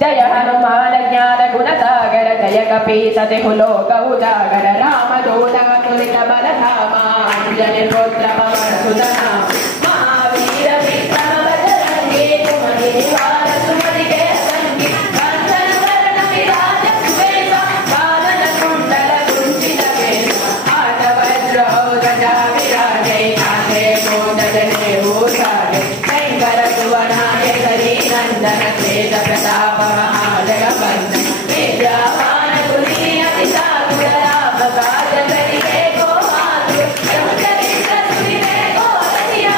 जय हनुमान ज्ञान गुण सागर जय कपीसति लोक उजागर राम दूत तुलित बल धामा जय पुत्र पवन सुत महावीर विक्रम बजरंगी तुम्हारी निवार सुमति के संगी कंचन वरण विराज सुबेसा कानन कुंडल कुंचित केसा हाथ वज्र ध्वजा विराजे कांधे मूंढ जनेऊ शंकर सुवनाय करी नंदन श्वेत प्रताप महाजगवंदन विद्यावान गुणी अति साधुर राम काज करिए को आतुर ब्रह्मचर्य सुनिए को रसिया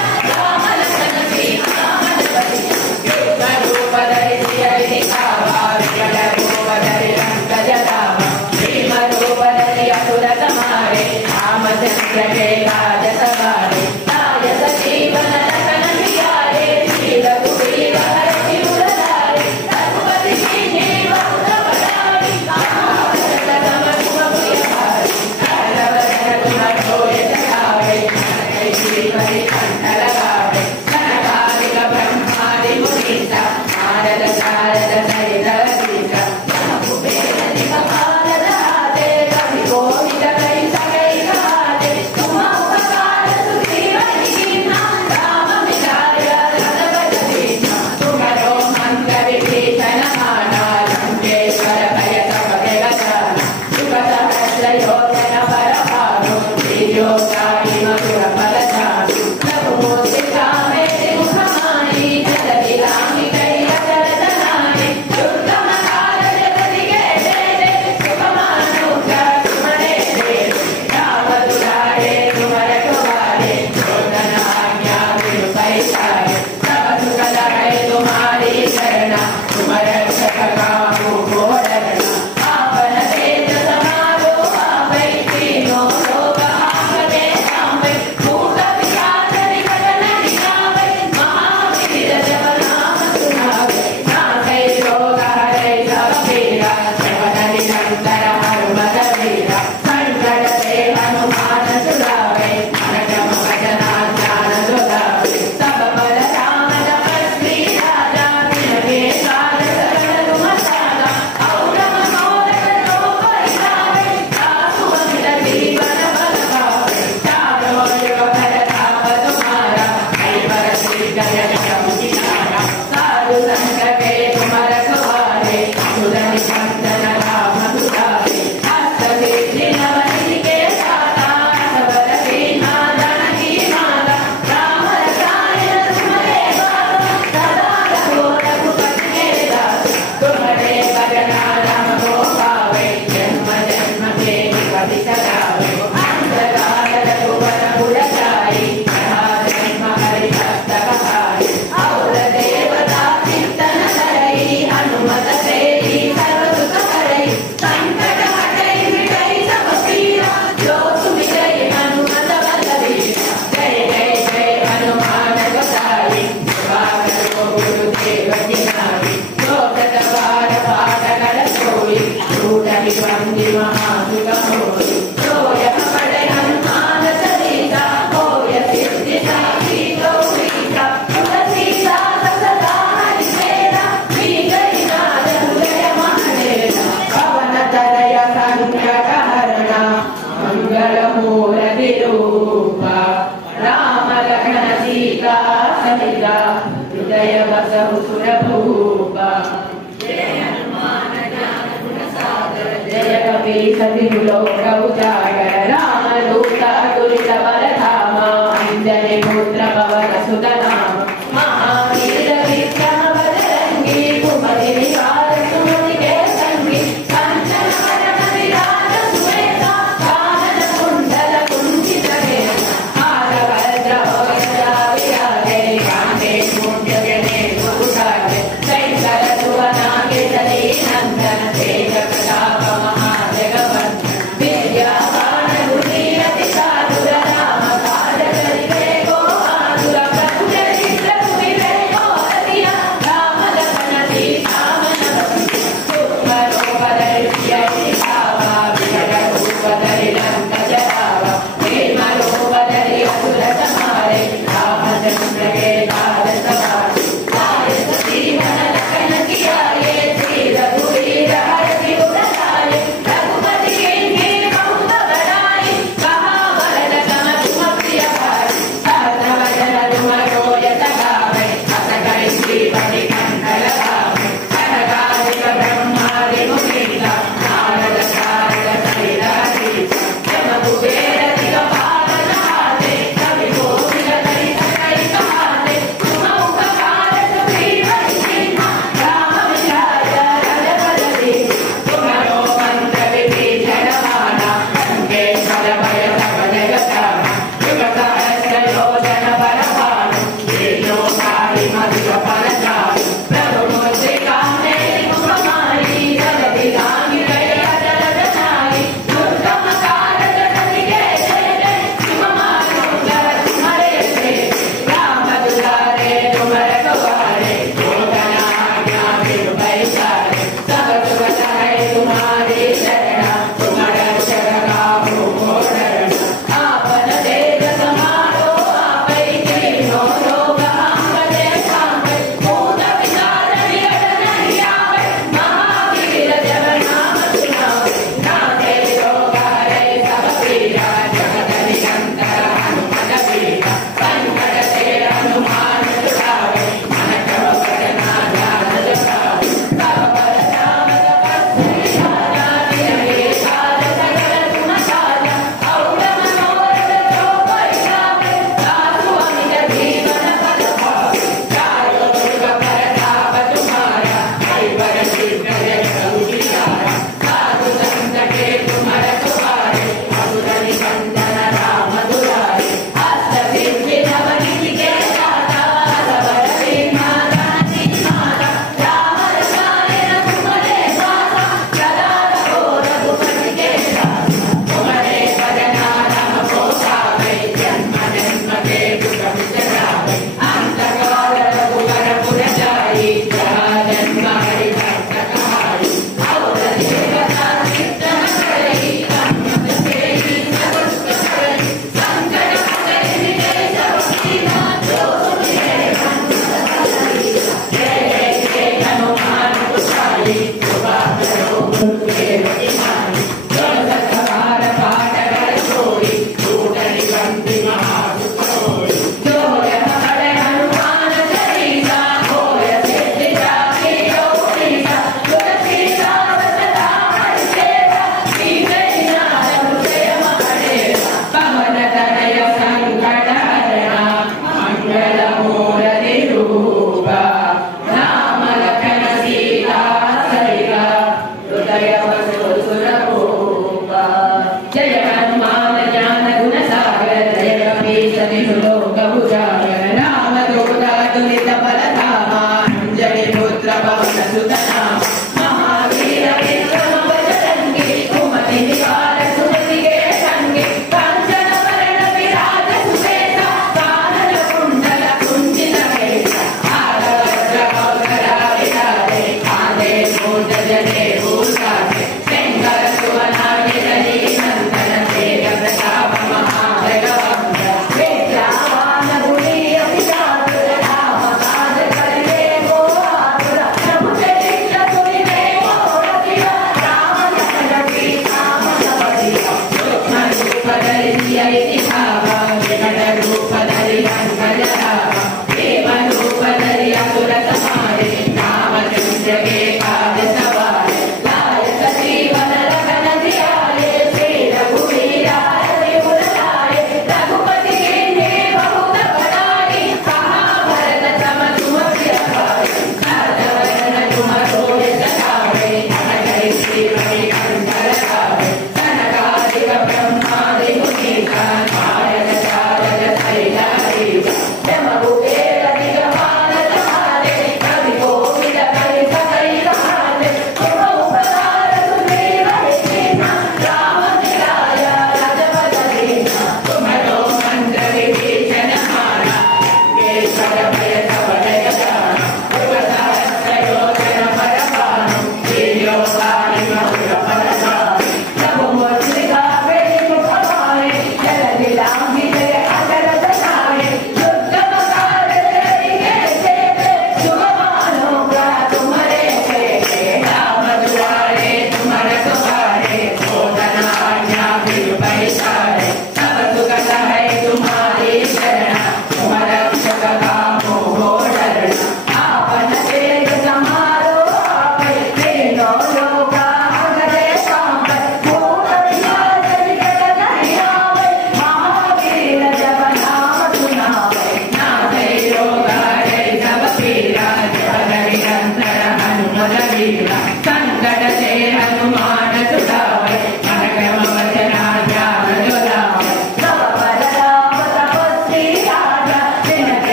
Vidya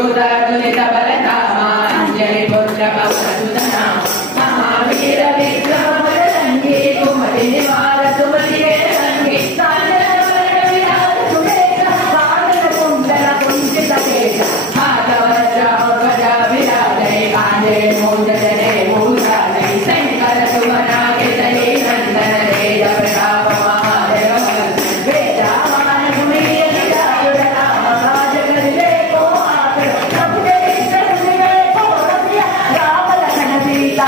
दूता तुलित बलधामा अंजलि पुत्र पवन सुत महावीर विक्रम बजरंगी कुमति निवार सुमति के संगी साजन वरण विराज सुबेसा कानन कुंडल कुंचित केश हाथ वज्र ध्वजा विराजय कांधे मूंज जने भूषाजय शंकर सुमना केसरी नंदन तेज प्रताप महादेव वेदावान गुणीय विराज राम काज करिले को आकर सब देश में को रसिया राम लखन सीता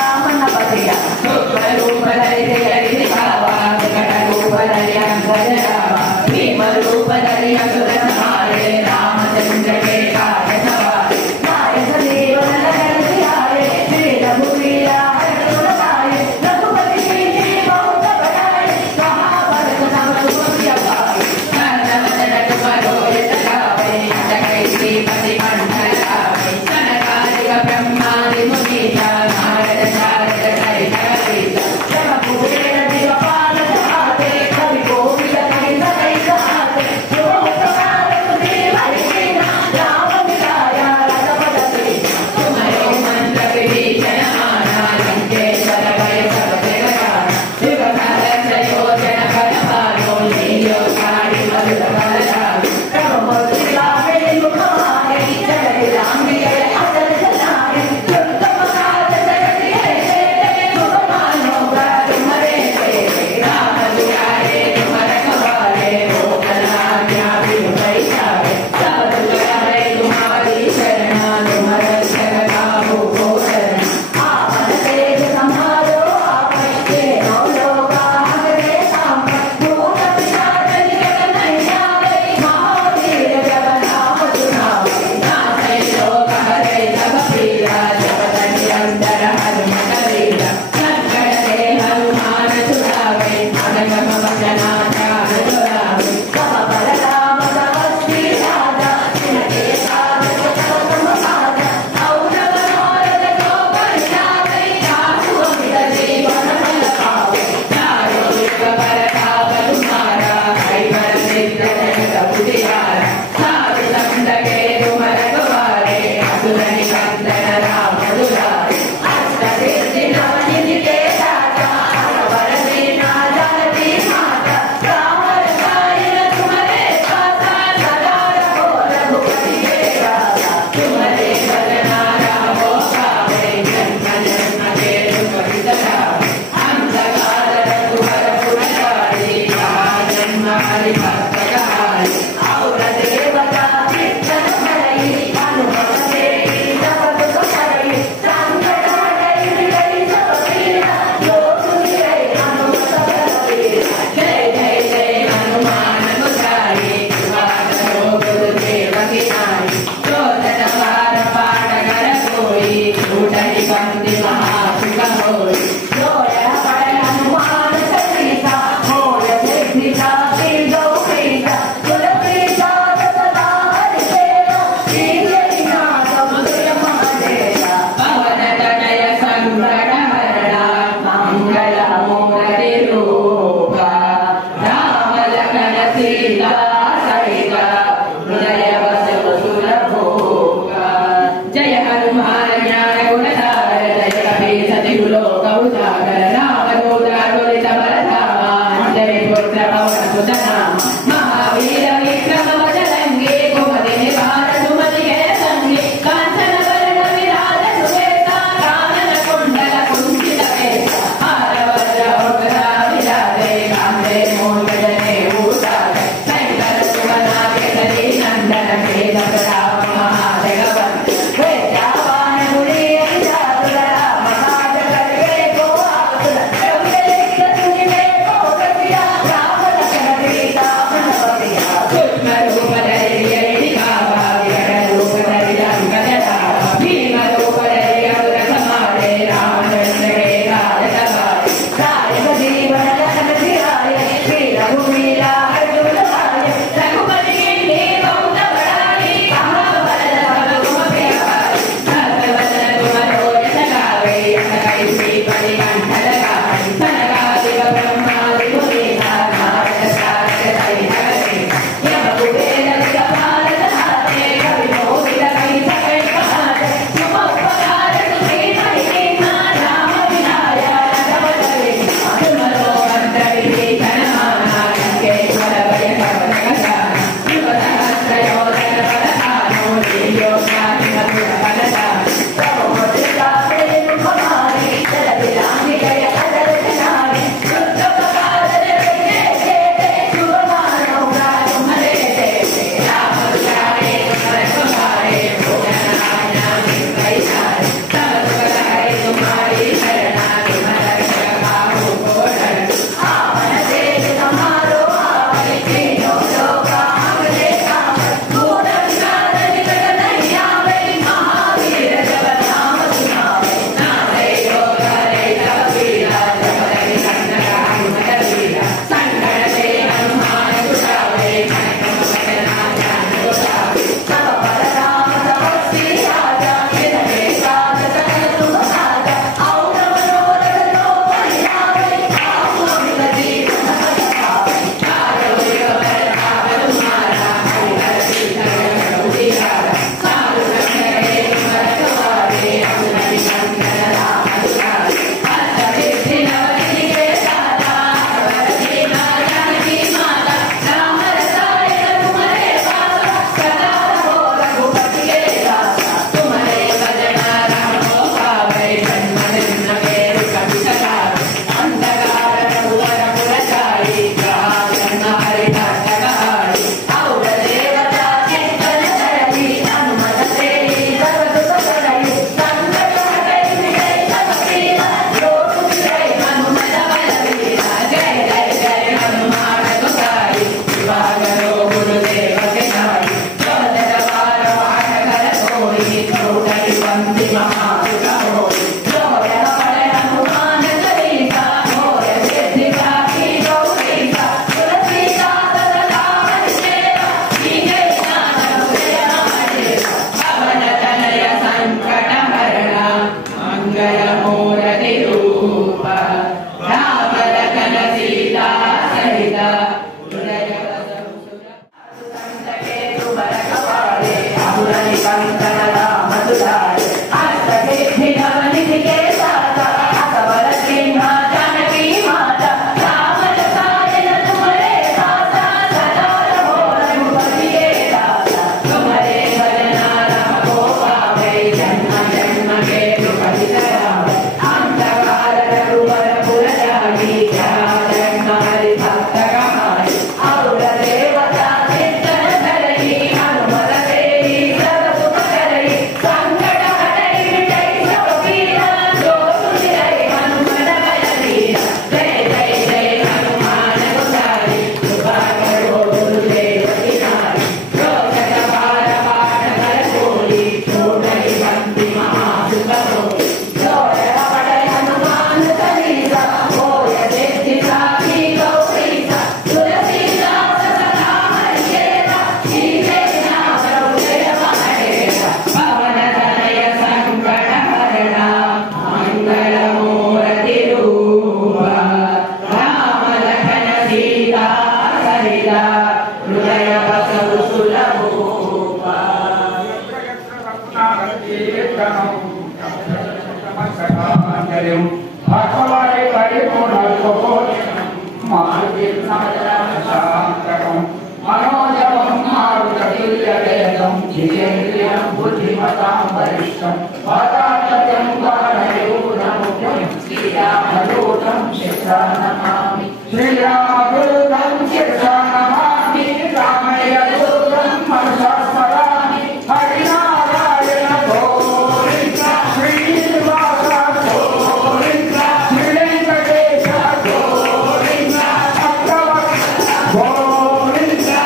Govinda,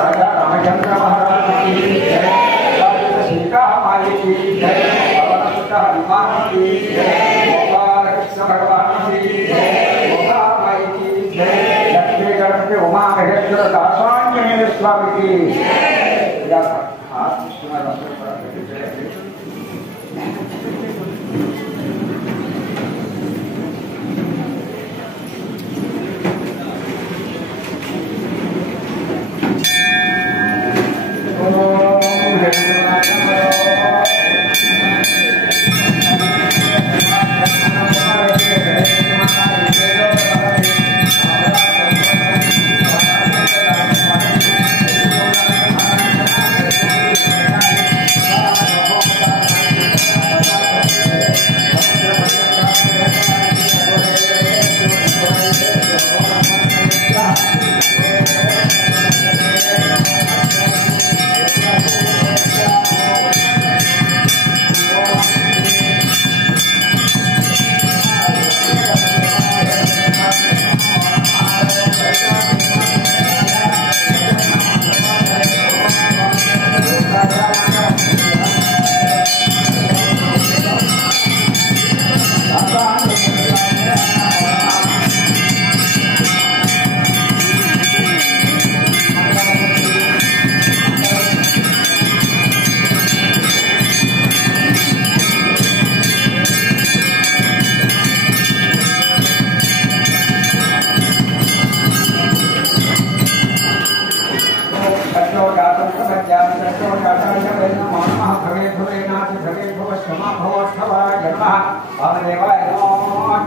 राजा रामचंद्र महाराज की जय, सीता माई की जय, हनुमान की जय, गोपाल कृष्ण भगवान की जय, गोपा माई की जय, लक्ष्मी गणपति उमा महेश्वर दासांजनेय स्वामी की जय।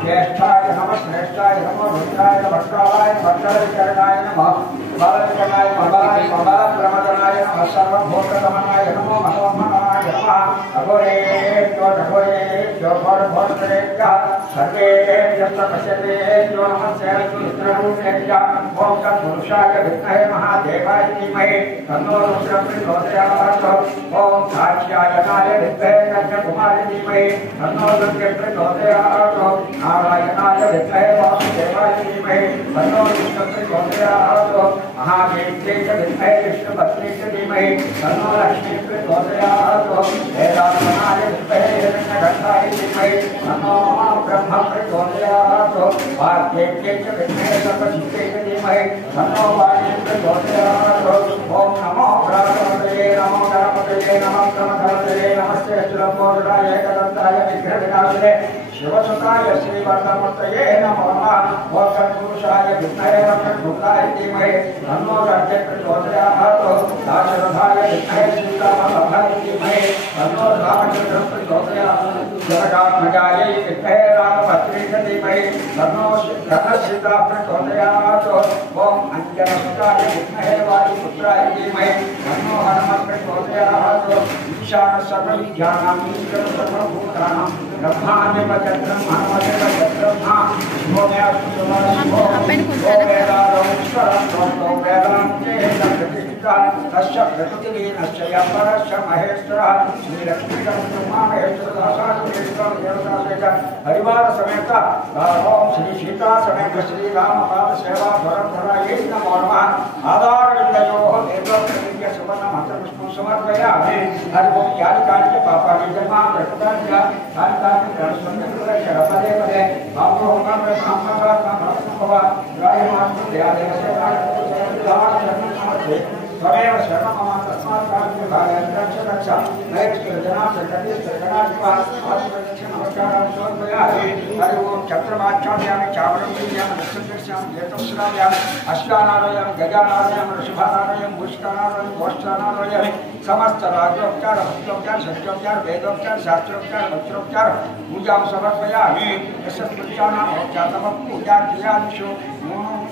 ज्येष्ठाय नमः श्रेष्ठाय नमः रुद्राय भट्टाय भट्टचरणाय नमः बालचरणाय बालाय बालप्रमदनाय नमः सर्वभूतगमनाय नमो मनोमनाय नमः अघोरेभ्यो ढघोरेभ्यो घोरघोरकरेभ्यः सर्वेभ्यश्च पश्यतेभ्यो नमस्ते रुद्ररूपेभ्यः ॐ तत्पुरुषाय विद्महे महादेवाय धीमहि तन्नो रुद्रः प्रचोदयात् ॐ कात्यायनाय विद्महे कन्याकुमारी धीमहि तन्नो दुर्गे प्रचोदयात् नारायणाय विद्महे वासुदेवाय धीमहि तन्नो विष्णुः प्रचोदयात् महादेव्यै च विद्महे विष्णुपत्न्यै च धीमहि तन्नो लक्ष्मीः प्रचोदयात् वेदान्तनाय विद्महे हिरण्यगर्भाय धीमहि तन्नो ब्रह्म प्रचोदयात् वाग्देव्यै च विद्महे सर्वसिद्ध्यै च धीमहि तन्नो वायुः प्रचोदयात् ॐ नमो गणपतये नमो गणपतये नमः गणपतये नमस्ते सुरभोजनाय एकदन्ताय विघ्नविनाशिने शिवसुताय श्रीवर्धमूर्तये नमो नमः ॐ तत्पुरुषाय विद्महे वक्रतुण्डाय धीमहि तन्नो दन्ते प्रचोदयात् दाशरथाय विद्महे सीतावल्लभाय धीमहि तन्नो रामचन्द्रः प्रचोदयात् जनकात्मजाय विद्महे रामभद्राय धीमहि तन्नो सीता प्रचोदयात् ॐ अंजनसुताय विद्महे वायुपुत्राय धीमहि तन्नो हनुमः प्रचोदयात् ईशान सर्वविद्यानां ईश्वर सर्वभूतानां ब्रह्माण्यपचक्रं हनुमतेपचक्रं तस्य प्रकृतिलीनस्य यम्बरस्य महेश्वरः श्रीलक्ष्मीगणपतिर्मामहेश्वरदासानुदेवतासेन परिवार समेत ओं श्री सीता समेत श्रीरामपाद सेवा परम्परायै नमो नमः आधारविन्दयोः देवप्रतिज्ञ सुवर्णमन्त्रपुष्पं समर्पयामि हरि ओं यानि कानि पापानि जन्मा प्रकृतानि तानि तानि प्रणश्यन्ते पदे पदे भावोहं ब्रह्मभव गायमास्तु दयादेवस्य त्वमेव शरणं मम तस्मात् कारणं रक्ष नैष्ठिर्जना नमस्कारं समर्पयामि हरि ओं चक्रमाच्छादयामि चावलं दीयामि दक्षिणदर्शयामि एतं श्रावयामि अश्वानारोयामि गजानारोयामि ऋषभानारोयामि मूषिकानारोयामि गोष्ठानारोयामि समस्त राजोपचार भक्तोपचार सत्योपचार वेदोपचार शास्त्रोपचार वस्त्रोपचार पूजां समर्पयामि यस्य पूजानां औपचारिकं पूजा क्रियादिषु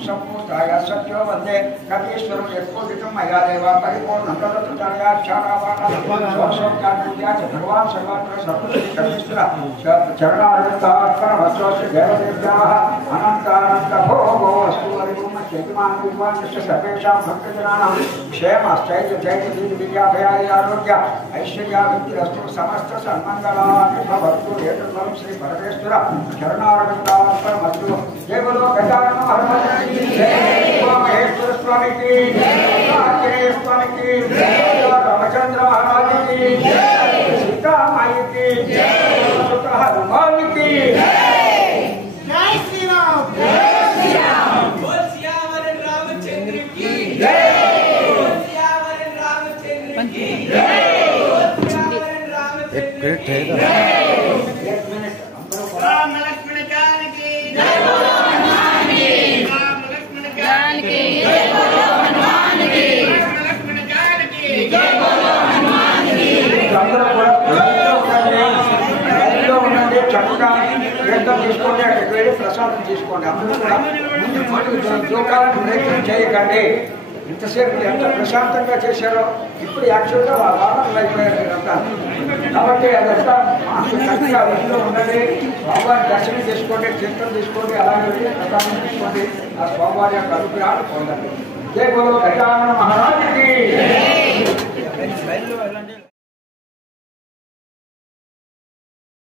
संपूर्ताय सत्यो वन्दे कपीश्वरं यत्पूजितं मया देव परिपूर्णतरतुचार्याक्षारावाणा सोऽसोपचार पूजा च भगवान् सर्वत्र सर्वश्री कपीश्वर चरणारविन्दार्पण वस्त्रस्य देवदेव्याः अनन्तानन्द भोगो अस्तु हरिः चैतमान् विद्वांश्च सर्वेषां भक्तजनानां क्षेमश्चैत्य चैत्य दीर्घविद्याभयाय आरोग्य ऐश्वर्याभिवृद्धिरस्तु समस्त सन्मङ्गलानि भवन्तु एतद्फलं श्री परमेश्वर चरणारविन्दार्पण वस्तु जय बोलो गजानन महाराज की जय महेश्वर स्वामी की जय आंजनेय स्वामी की जय रामचंद्र महाराज की जय सीता माई की जय हनुमान की जय श्री राम बोल सियावर रामचंद्र की जय बोल सियावर रामचंद्र की जय बोल सियावर रामचंद्र की जय राम लक्ष्मण जान की जय बोलो हनुमान की राम लक्ष्मण जान की जय बोलो हनुमान की राम लक्ष्मण जान की जय बोलो हनुमान की చక్కగా తీర్థం తీసుకోండి అక్కడికి వెళ్ళి ప్రసాదం తీసుకోండి అందరూ కూడా ముందు జోకాలను ప్రయత్నం చేయకండి ఇంతసేపు ఎంత ప్రశాంతంగా చేశారో ఇప్పుడు యాక్చువల్గా వాహనాలు అయిపోయారు మీరంతా కాబట్టి అదంతా చక్కగా ఇంట్లో ఉండండి స్వామివారి దర్శనం చేసుకోండి తీర్థం తీసుకోండి అలాగే వెళ్ళి ప్రసాదం తీసుకోండి ఆ స్వామివారి యొక్క అనుగ్రహాన్ని పొందండి జై బోలో గజానన మహారాజ్